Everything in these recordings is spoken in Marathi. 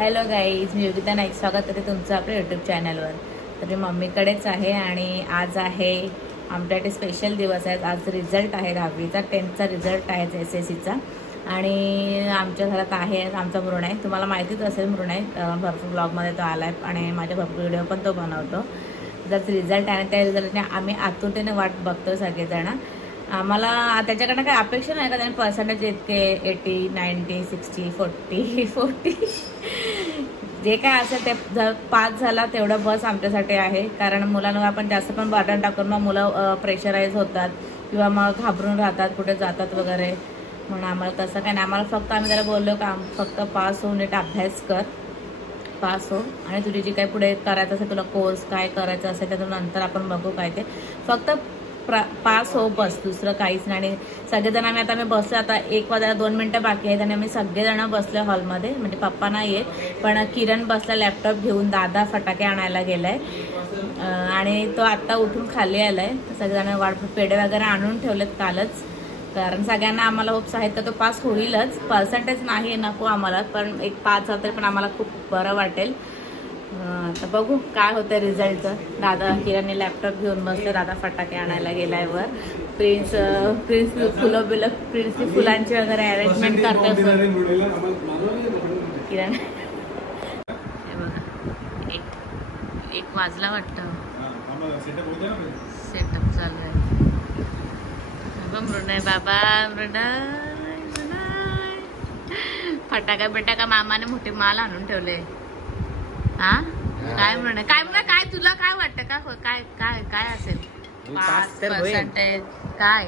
हॅलो गाईज, मी योगिता नाईक. स्वागत करते तुमचं आपल्या यूट्यूब चॅनलवर. तर मी मम्मीकडेच आहे आणि आज आहे आमच्याकडे स्पेशल दिवस आहे. आज रिझल्ट आहे 10वीचा, 10चा रिझल्ट आहे SSCचा. आणि आमच्या घरात आहे आमचा मृणाय. तुम्हाला माहितीच असेल मृणाय, भरपूर ब्लॉगमध्ये तो आला आहे आणि माझ्या भरपूर व्हिडिओ पण तो बनवतो. जर रिझल्ट आहे त्या रिझल्टने आम्ही आतुरतेने वाट बघतो सगळेजण. आम्हाला त्याच्याकडनं काही अपेक्षा नाही का त्याने पर्सेंटेज इतके 80, 90, 60, 40 जे काय असेल ते जर पास झाला तेवढं बस आमच्यासाठी आहे. कारण मुलांवर आपण जास्त पण बर्डन टाकून मग मुलं प्रेशराईज होतात किंवा मग घाबरून राहतात, कुठे जातात वगैरे. म्हणून आम्हाला तसं काय नाही. आम्हाला फक्त आम्ही त्याला बोललो का फक्त पास होऊन नीट अभ्यास कर, पास हो आणि तुझी जी काही पुढे करायचं असेल, तुला कोर्स काय करायचं असेल त्यातून नंतर आपण बघू काय ते. फक्त पास हो बस, दुसरं काहीच नाही. आणि सगळेजण आम्ही बसलो. आता 1 वाजायला 2 मिनिटं बाकी आहेत आणि आम्ही सगळेजण बसलो हॉलमध्ये. म्हणजे पप्पा नाही येत पण किरण बसला लॅपटॉप घेऊन. दादा फटाके आणायला गेलाय आणि तो आत्ता उठून खाली आलाय. सगळेजण वाट पेढे वगैरे आणून ठेवलेत कालच. कारण सगळ्यांना आम्हाला होप्स आहेत का तो पास होईलच. पर्सेंटेज नाही नको आम्हाला, पण एक 5 झालं तरी पण आम्हाला खूप बरं वाटेल. तर बघू काय होतं रिझल्टचं. दादा किरणने लॅपटॉप घेऊन बसले, दादा फटाके आणायला गेलाय वर. प्रिन्स फुलं बिलं, प्रिन्सची फुलांची वगैरे अरेंजमेंट करतोय किरण. हे बघा, एक वाजला वाटतं, सेटअप चालू आहे. मृणाय बाबा, मृणाय फटाका मामाने मोठी माल आणून ठेवले. हा काय म्हणणं, काय तुला काय वाटतं का काय काय काय असेल 5% काय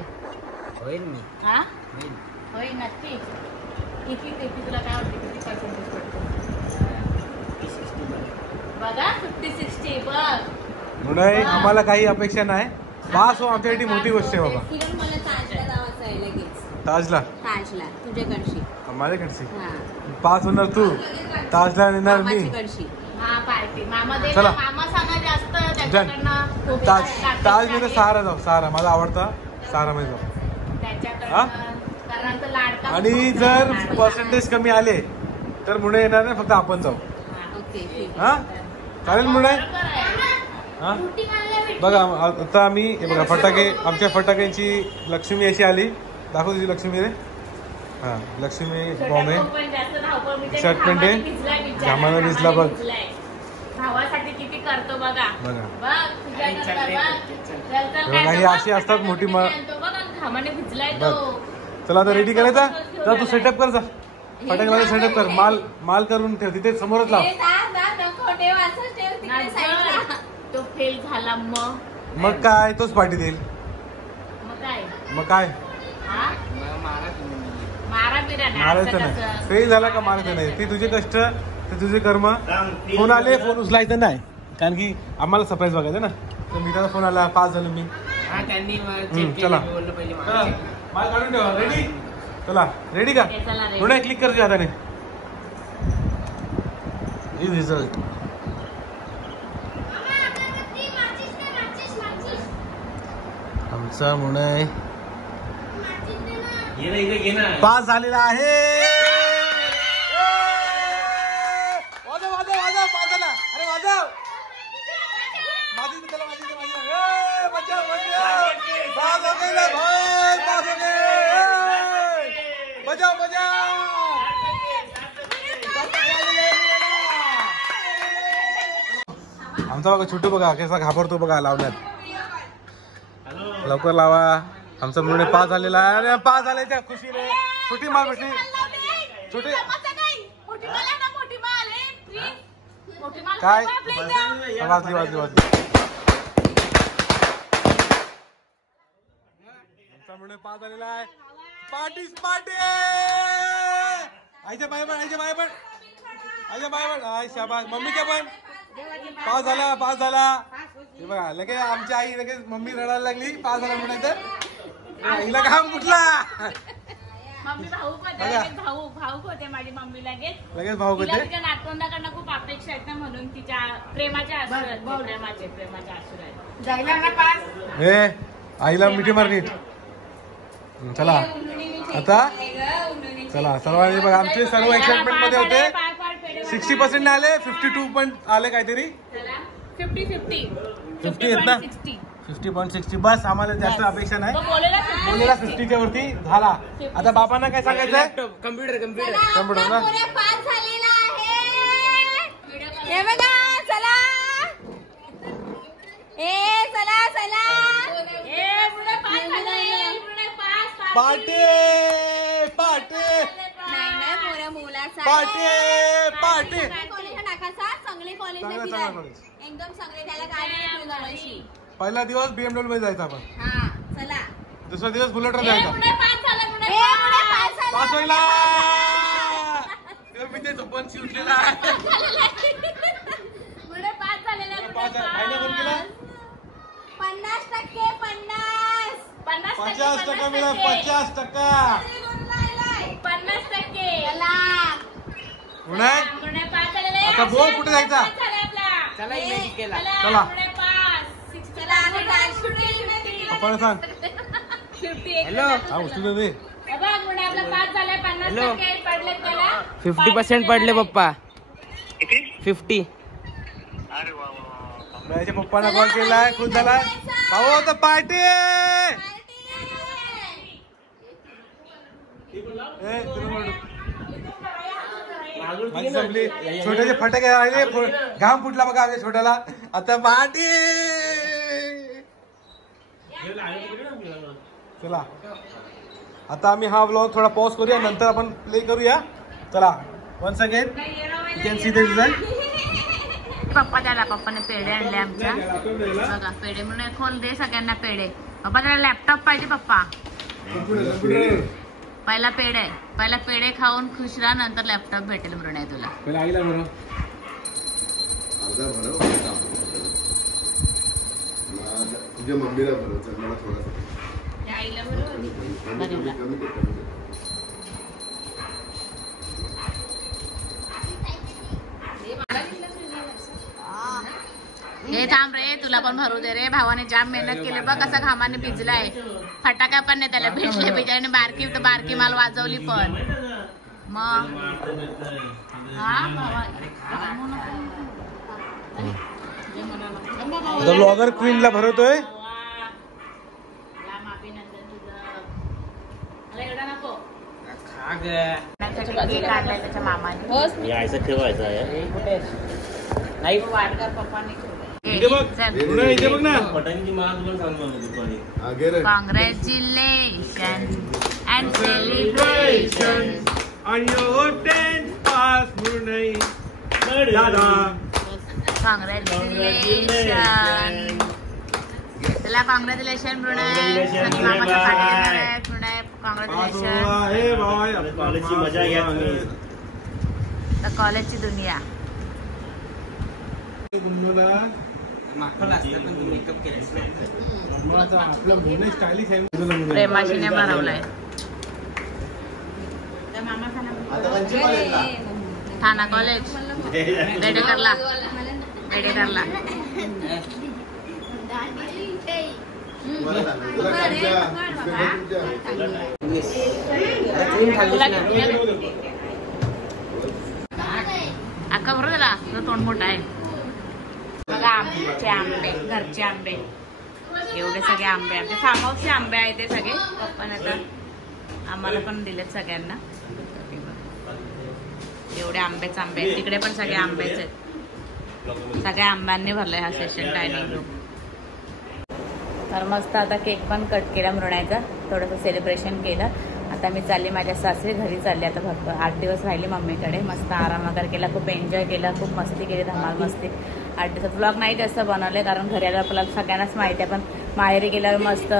होईल मी? हा होईल नक्की. किती तुला काय वाटतं किती पर्सेंटेज पडतो? बघा 50-60 बघ. म्हणून आम्हाला काही अपेक्षा नाही. पास हो आमच्यासाठी मोठी गोष्ट आहे बाबा. किरण मला ताजला जायचं आहे लगेच. ताजला तुझ्याकडशी माझ्याकडची पास होणार तू, ताजला येणार मी. चला ताज मध्ये सहारा जाऊ. सहारा माझा आवडता, सहारा मध्ये जाऊ. आणि जर पर्सेंटेज कमी आले तर मुळे येणार नाही, फक्त आपण जाऊ. हा चालेल मुळे. हा बघा आता आम्ही बघा फटाके, आमच्या फटाक्यांची लक्ष्मी अशी आली. दाखव तुझी लक्ष्मी रे. हा लक्ष्मी बॉम्ब आहे, शर्ट पॅन्ट आहे, घामाला भिजला बघ. भावासाठी किती करतो बघा. ही अशी असतात मोठी घामाने भिजलाय तो. चला आता रेडी करायचा. जा तू सेटअप कर, जा फटाक्याला सेटअप कर. माल करून ठेव तिथे समोरच लाव. तो फेल झाला मग काय तोच पार्टी देईल. मग काय मारायचं नाही, फेल झाला का मारायचं नाही. ते तुझे कष्ट, ते तुझे कर्म. फोन आले, फोन उचलायचं नाही कारण की आम्हाला सरप्राईज बघायचं ना. तर मी त्याचा फोन आला, पास झालो मी. चला माल काढून ठेवा. रेडी? चला रेडी का? थोडा क्लिक कर तुझ्या हाताने. रिझल्ट आमचा मुळे पास झालेला आहे. वाजव वाजव वाजव, पास झाला. अरे वाजव. माझी त्याला माझी बचाव पास हो गए भाई, पास हो गए. बजाव बजाव. आमचा बघा छोटू बघा कसा घाबरतो बघा लावण्यात. लवकर लावा. आमचा मुळे पास झालेला आहे. अरे पास झाल्याच्या खुशीने छोटी माल भेटली. छोटी काय वाजली वाजली वाजली. आमचा मुळे पास झालेला आहे. Party party. आईच्या बाय पण, आईच्या बाय पण, आईच्या बाय पण. आय शाबास. मम्मीच्या पण पास झाला, पास झाला. हे बघा लगेच आमची आई लगेच मम्मी रडायला लागली पास झाला म्हणायचं. आईला काम कुठला. मम्मी भाऊक होते माझी मम्मी लगेच भाऊक होते. तिच्या नातवंडाकडनं खूप अपेक्षा आहेत ना, म्हणून तिच्या प्रेमाच्या आसुर आहेत. हे आईला मिठी मार नीट. चला आता चला सर्वांनी बघा आमचे सर्व एक्साइटमेंट मध्ये होते. 60% नाही आले, 52 पण आले काहीतरी. 50 आहेत ना, 50.60. बस आम्हाला जास्त अपेक्षा नाही. बोलेला 50च्या वरती झाला. आता बाबांना काय सांगायचंय? कम्प्युटर ना. हे बघा, चला चला पाटे पाटे पाटे एकदम चांगले त्याला गाडी. पहिला दिवस BMW मध्ये जायचा आपण. चला. दुसरा दिवस बुलेटवर जायचा. पास व्हायला मी ते झोपण शिवलेला. पास फायदा कोण केला? 50% 50% मिळाला. 50% 50%. आता बोल कुठे जायचा? चला इमेजिक केला. चला आपण सांग. हॅलो हा उचलू दे. 50% पडले पप्पा. 50. माझ्या पप्पांना कॉल केलाय, खुश झालाय. भाऊ आता पार्टी. संपली. छोट्याचे फटाके राहिले, घाम फुटला बघा आम्ही छोट्याला. आता पार्टी. चला आता आम्ही हा व्लॉग थोडा पॉज करूया, नंतर आपण प्ले करूया. चला once again you can see the result. पप्पाने पेढे आणले आमच्या. बघा पेढे म्हणून खोल दे सगळ्यांना पेढे. पप्पा त्याला लॅपटॉप पाहिजे. पप्पा पहिला पेढे खाऊन खुश राहा, नंतर लॅपटॉप भेटेल मृणाय तुला. तुझ्या मम्मीला बरोबर मला थोडासा आईला बरोबर. हे थांब रे, तुला पण भरू दे रे. भावाने जाम मेहनत केली बघ, कसा घामाने भिजलाय. फटाका पण नाही त्याला भेटले बिचाराने. बारकी माल वाजवली पण. मग ब्लॉगर क्वीनला भरवतोय. त्याच्या मामाने यायचं ठेवायचं नाही. इथे बघ ना. Congratulation and celebration on your 10th pass Mrinai दादा. कॉंग्रॅच्युलेशन. चला कॉंग्रॅच्युलेशन मृणाय. सगळी मामाच्या पाठी येणार आहेत. मृणाय कॉंग्रॅच्युलेशन. कॉलेजची मजा घ्या तुम्ही. तर कॉलेजची दुनिया. प्रेमाशीने भरवलाय. ठाणा कॉलेज बेडेकरला. अक्का बरोबर झाला. तोंड मोठा आहे बघा. आमचे आंबे, घरचे आंबे, एवढे सगळे आंबे आमचे फार्म हाऊसचे आंबे आहेत ते सगळे. पप्पाने आता आम्हाला पण दिलेत सगळ्यांना. एवढे आंबेच आंबे आहेत. तिकडे पण सगळे आंबेच आहेत. सगळ्या आंब्यांनी भरलाय हा सेशन डायनिंग रूम. तर मस्त आता केक पण कट केला मृणायचा. थोडंसं सेलिब्रेशन केलं. आता मी चालली माझ्या सासरी घरी चालली. आता फक्त 8 दिवस राहिली मम्मीकडे. मस्त आराम वगैरे केला, खूप एन्जॉय केला, खूप मस्ती केली, धमाल मस्ती. 8 दिवसात ब्लॉग नाही जास्त बनवले कारण घरी आल्यावर आपल्याला सगळ्यांनाच माहिती आहे. पण माहेरी गेल्यावर मस्त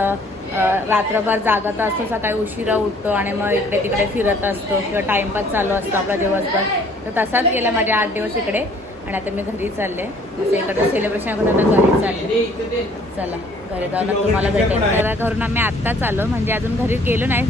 रात्रभर जागत असतो, सकाळी उशिरा उठतो आणि मग इकडे तिकडे फिरत असतो किंवा टाइमपास चालू असतो आपला दिवसभर. तर तसाच गेला माझे 8 दिवस इकडे. आणि आता मी घरी चालले. मग इकडे सेलिब्रेशन करून आता घरी चालले. चला घरी जाऊन तुम्हाला भेटेल. घरून आम्ही आत्ताच आलो, म्हणजे अजून घरी गेलो नाही.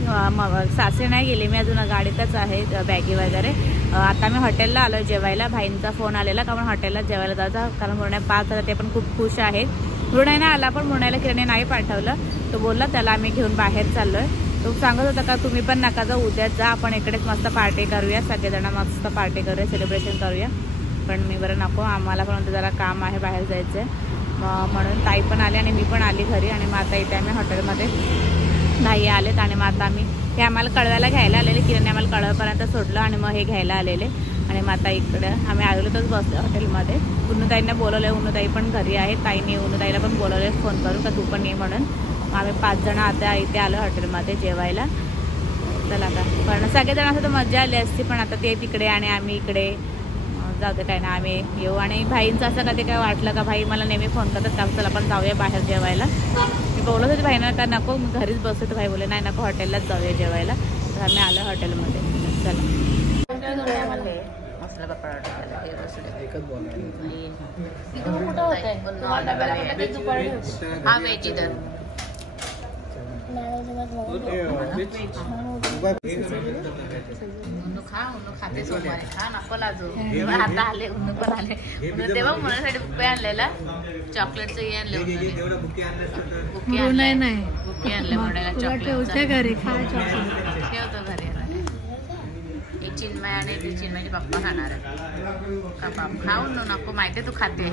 सासरे नाही गेले मी अजून, गाडीतच आहे बॅगी वगैरे. आता मी हॉटेलला आलो जेवायला. भाईंचा फोन आलेला का आपण हॉटेलला जेवायला जायचा कारण मृणाय 5 झाला. ते पण खूप खुश आहेत. मृणाय नाही आला पण मृणायला किरणे नाही पाठवलं. तो बोलला त्याला आम्ही घेऊन बाहेर चाललोय. तो सांगत होता का तुम्ही पण नका जाऊ, उद्याच जा, आपण इकडेच मस्त पार्टी करूया, सगळेजण मस्त पार्टी करूया, सेलिब्रेशन करूया. पण मी बरं नको, आम्हाला पण म्हणतो जरा काम आहे, बाहेर जायचं आहे. म्हणून ताई पण आली आणि मी पण आली घरी. आणि मग आता इथे आम्ही हॉटेलमध्ये नाही आलेत. आणि मग आता आम्ही हे आम्हाला कळवायला घ्यायला आलेले, किरण आम्हाला कळवापर्यंत सोडलं आणि मग हे घ्यायला आलेले. आणि मग आता इकडे आम्ही आलेलोच बसलो हॉटेलमध्ये. उन्नूताईंना बोलवलं आहे, उन्नूताई पण घरी आहे. ताईने उन्नूताईला पण बोलवलं आहे फोन करून का तू पण ये म्हणून. मग आम्ही 5 जण आता इथे आलो हॉटेलमध्ये जेवायला. चला का, पण सगळेजण असं तर मजा आली असती, पण आता ते तिकडे आणि आम्ही इकडे. जाऊ दे काय ना, आम्ही येऊ. आणि भाईंचं असं कधी काय वाटलं का, भाई मला नेहमी फोन करतात का चला आपण जाऊया बाहेर जेवायला. मी बोलत होते भाईंना का नको, मी घरीच बसतो. तर भाई बोले नाही नको, हॉटेललाच जाऊया जेवायला. तर आम्ही आलो हॉटेलमध्ये. चला हा वेज इधर उन्नू खाते सोमवारी खा नको लाजू. आता आले उन्नू पण आले. तेव्हा मुलासाठी बुके आणलेला, चॉकलेटचं हे आणले, बुके आणले म्हणायला चॉकलेट घरी ठेवतो घरी. एक चिन्मय आणि ती चिन्मयचे पप्पा खाणार आहे. खाऊ नको, माहिती तू खाते.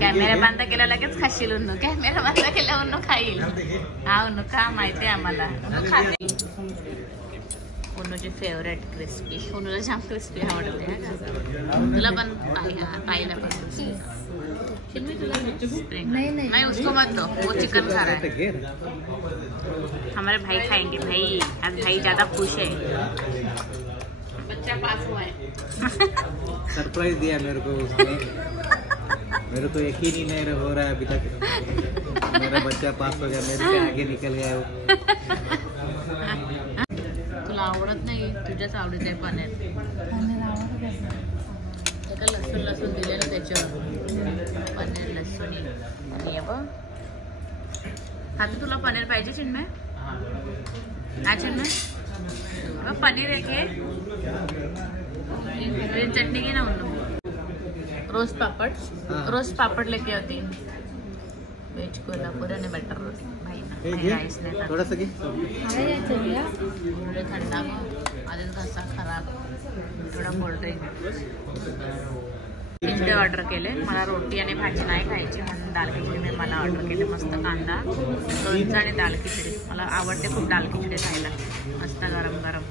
कॅमेरा बंद केला लगेच खाशील उन्नू, कॅमेरा बंद केला उन्नू खाईल. हा उन्नू खा, माहिती आहे आम्हाला उन्नू खाते. उन्नूची फेवरेट क्रिस्पी, उन्नूला जाम क्रिस्पी आवडते. तुला पण पाहिला पण नहीं उसको मत दो, वो चिकन खा रहा है. हमारे भाई खाएंगे. भाई आज भाई ज्यादा खुश है, बच्चा पास हुआ है. सरप्राइज दिया मेरे को उसने. मेरे को यकीन ही नहीं हो रहा है अभी तक. मेरा बच्चा पास हो गया, मेरे से आगे निकल गया वो. तुला आवडत नाही, तुझ्याच आवडीचं आहे पनीर. लसूण लसूण दिलेलं त्याच्यावर, पनीर लसूण. आणि आता तुला पनीर पाहिजे चिन्मय? हा चिन्मय पनीर एक घे, ग्रीन चटनी घे ना उन्नू. रोस्ट पापड़ लेके होती. वेज कोल्हापुरी आणि बटर रोटी. भाई राईस नाही थोडंसं घे. थंडा आधीच घसा खराब. थोडा कोल्ड्रिंक. इकडे ऑर्डर केले. मला रोटी आणि भाजी नाही खायची म्हणून दाल खिचडी मी मला ऑर्डर केली. मस्त कांदा, लोणचं आणि दाल खिचडी. मला आवडते खूप दाल खिचडी खायला, मस्त गरम गरम.